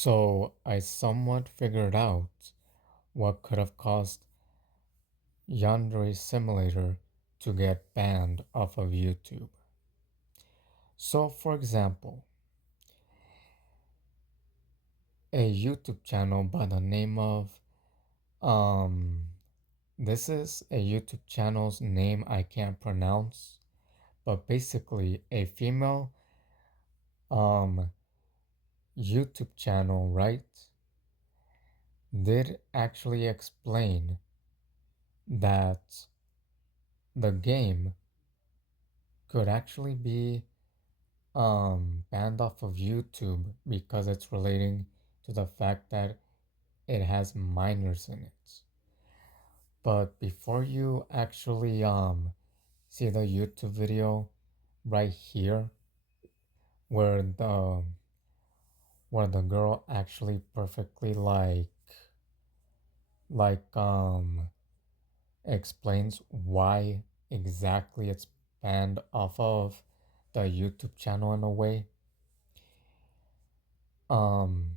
So I somewhat figured out what could have caused Yandere Simulator to get banned off of YouTube. So for example, a YouTube channel by the name of um this is a YouTube channel's name I can't pronounce, but basically a female um YouTube channel, right, did actually explain that the game could actually be banned off of YouTube because it's relating to the fact that it has minors in it. But before you actually see the YouTube video right here where the girl actually perfectly like explains why exactly it's banned off of the YouTube channel in a way. Um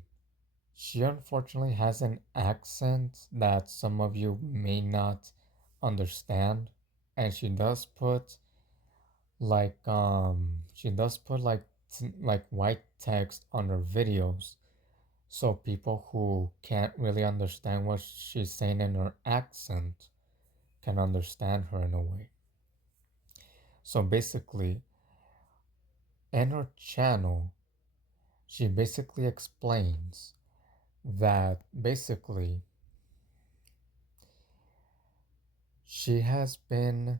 She unfortunately has an accent that some of you may not understand, and she does put like white text on her videos so people who can't really understand what she's saying in her accent can understand her in a way. So basically, in her channel, she basically explains that basically she has been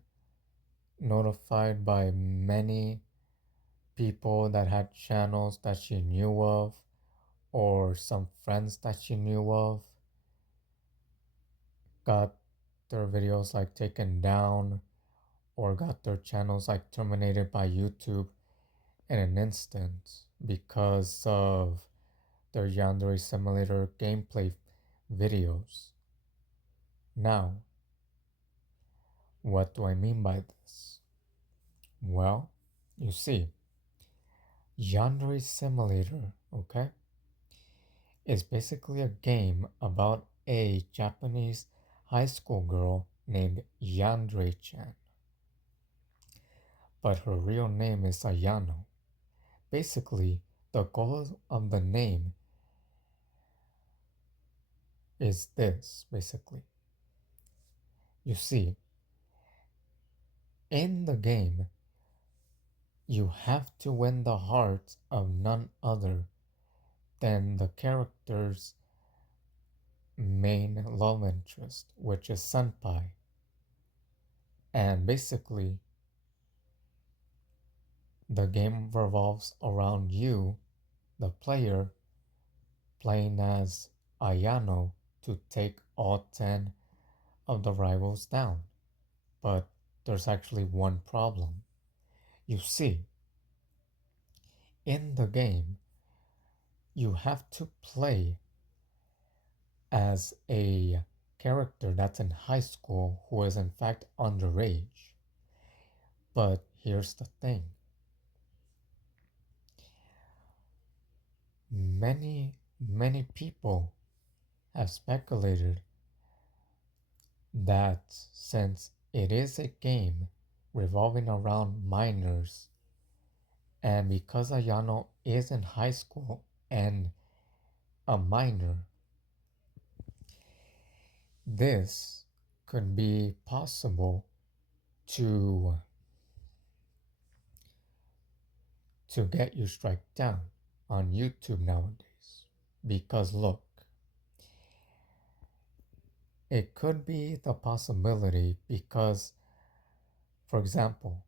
notified by many people that had channels that she knew of, or some friends that she knew of got their videos like taken down or got their channels like terminated by YouTube in an instant because of their Yandere Simulator gameplay videos. Now, what do I mean by this? Well, you see, Yandere Simulator, okay, is basically a game about a Japanese high school girl named Yandere-chan, but her real name is Ayano. Basically, the goal of the name is this, basically. You see, in the game, you have to win the hearts of none other than the character's main love interest, which is Senpai. And basically, the game revolves around you, the player, playing as Ayano to take all 10 of the rivals down. But there's actually one problem. You see, in the game, you have to play as a character that's in high school who is in fact underage. But here's the thing. Many people have speculated that since it is a game revolving around minors, and because Ayano is in high school and a minor, this could be possible to get you strike down on YouTube nowadays. Because look, it could be the possibility because, for example,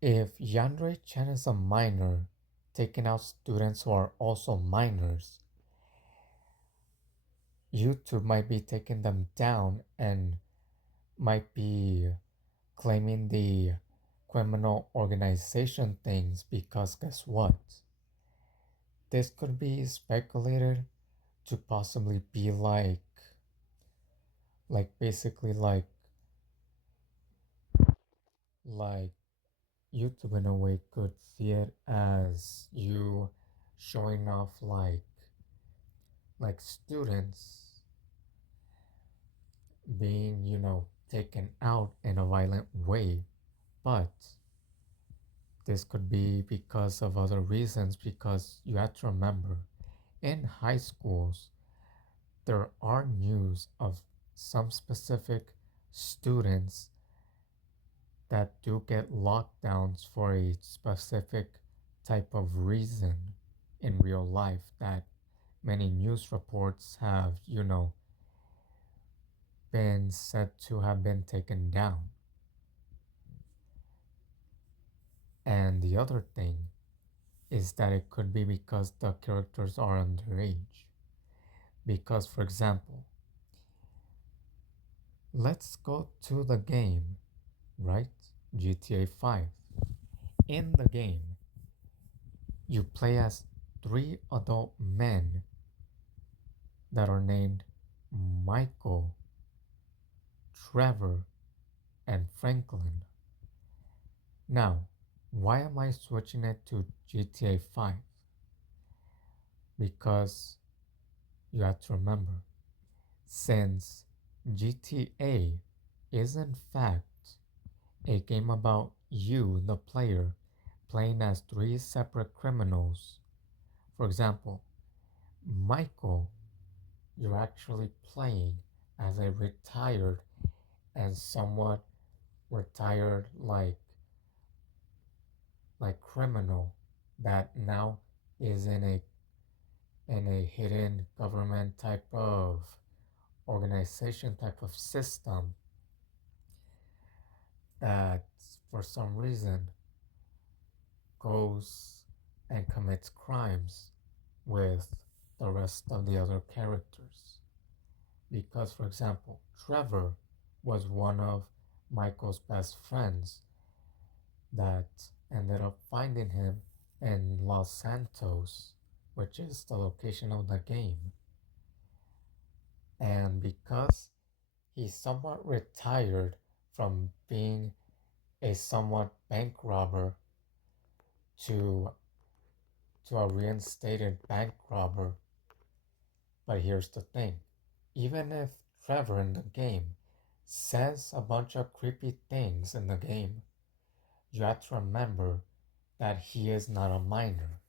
if Yandere Chen is a minor taking out students who are also minors, YouTube might be taking them down and might be claiming the criminal organization things because guess what? This could be speculated to possibly be basically like YouTube in a way could see it as you showing off like students being, taken out in a violent way. But this could be because of other reasons, because you have to remember in high schools there are news of some specific students that do get lockdowns for a specific type of reason in real life that many news reports have, been said to have been taken down. And the other thing is that it could be because the characters are underage. Because, for example, let's go to the game, right? GTA 5. In the game, you play as three adult men that are named Michael, Trevor, and Franklin. Now, why am I switching it to GTA 5? Because you have to remember, since GTA is in fact a game about you, the player, playing as three separate criminals. For example, Michael, you're actually playing as a retired and somewhat retired like criminal that now is in a hidden government type of organization type of system that for some reason goes and commits crimes with the rest of the other characters. Because, for example, Trevor was one of Michael's best friends that ended up finding him in Los Santos, which is the location of the game. And because he's somewhat retired from being a somewhat bank robber to a reinstated bank robber. But here's the thing. Even if Trevor in the game says a bunch of creepy things in the game, you have to remember that he is not a minor.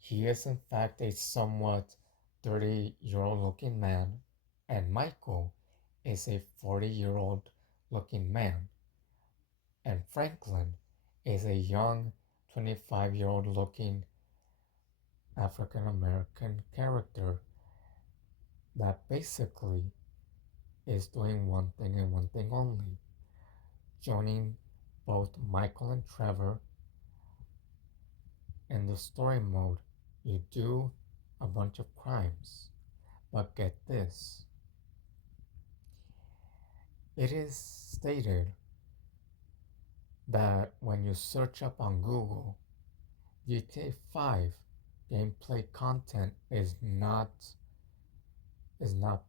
He is in fact a somewhat 30-year-old looking man, and Michael is a 40-year-old looking man, and Franklin is a young 25-year-old looking African American character that basically is doing one thing and one thing only, joining both Michael and Trevor in the story mode. You do a bunch of crimes, but get this, it is stated that when you search up on Google, GTA 5 gameplay content is not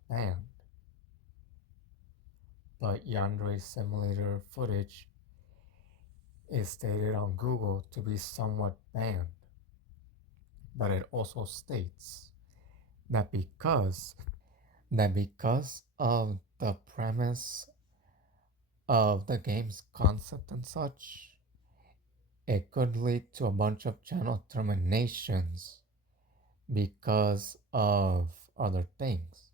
banned, but Yandere simulator footage is stated on Google to be somewhat banned. But it also states that because of the premise of the game's concept and such, it could lead to a bunch of channel terminations because of other things.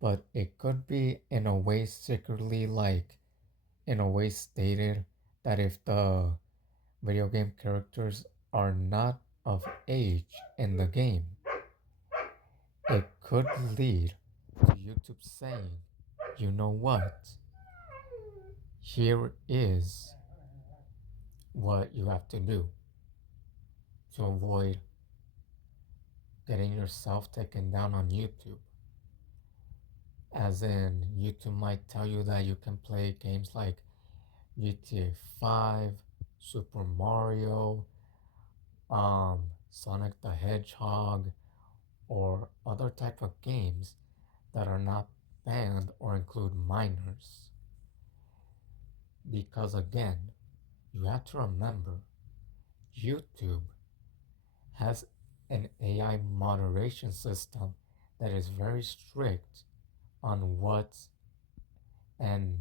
But it could be in a way secretly, like in a way stated that if the video game characters are not of age in the game, it could lead to YouTube saying, you know what? Here is what you have to do to avoid getting yourself taken down on YouTube. As in, YouTube might tell you that you can play games like GTA 5, Super Mario, Sonic the Hedgehog, or other type of games that are not banned or include minors. Because again, you have to remember, YouTube has an AI moderation system that is very strict on what and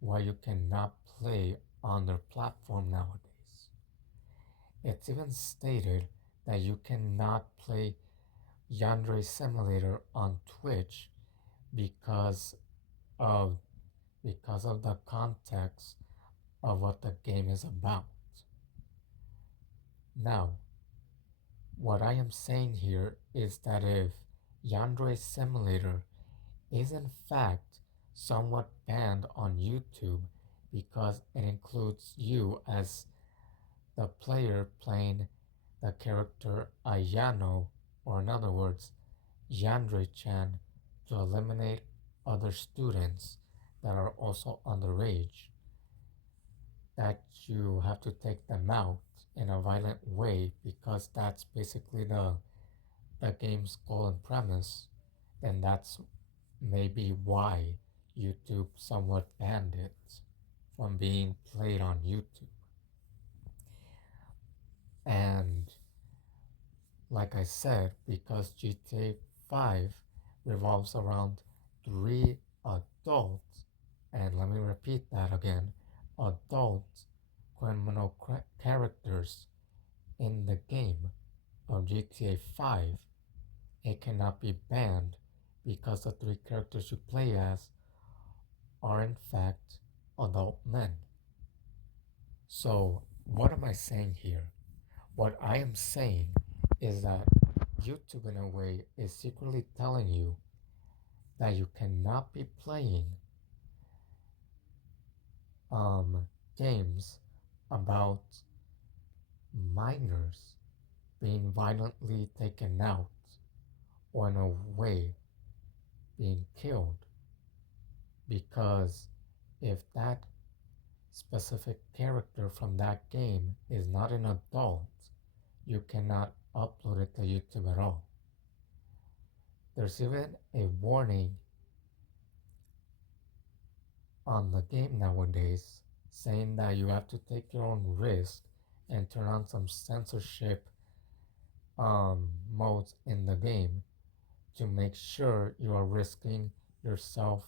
what you cannot play on their platform nowadays. It's even stated that you cannot play Yandere Simulator on Twitch because of the context of what the game is about. Now, what I am saying here is that if Yandere Simulator is in fact somewhat banned on YouTube because it includes you as the player playing the character Ayano, or in other words, Yandere-chan, to eliminate other students that are also underage, that you have to take them out in a violent way because that's basically the game's goal and premise, then that's maybe why YouTube somewhat banned it from being played on YouTube. And like I said, because GTA 5 revolves around three adults, and let me repeat that again, adult criminal characters in the game of GTA 5, it cannot be banned because the three characters you play as are in fact adult men. So, what am I saying here? What I am saying is that YouTube, in a way, is secretly telling you that you cannot be playing um, games about minors being violently taken out or, in a way, being killed. Because if that specific character from that game is not an adult, you cannot upload it to YouTube at all. There's even a warning on the game nowadays saying that you have to take your own risk and turn on some censorship modes in the game to make sure you are risking yourself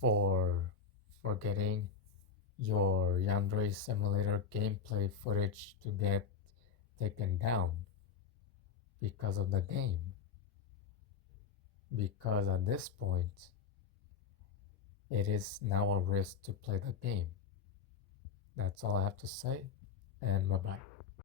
for getting your Yandere Simulator gameplay footage to get taken down because of the game. Because at this point, it is now a risk to play the game. That's all I have to say, and bye bye.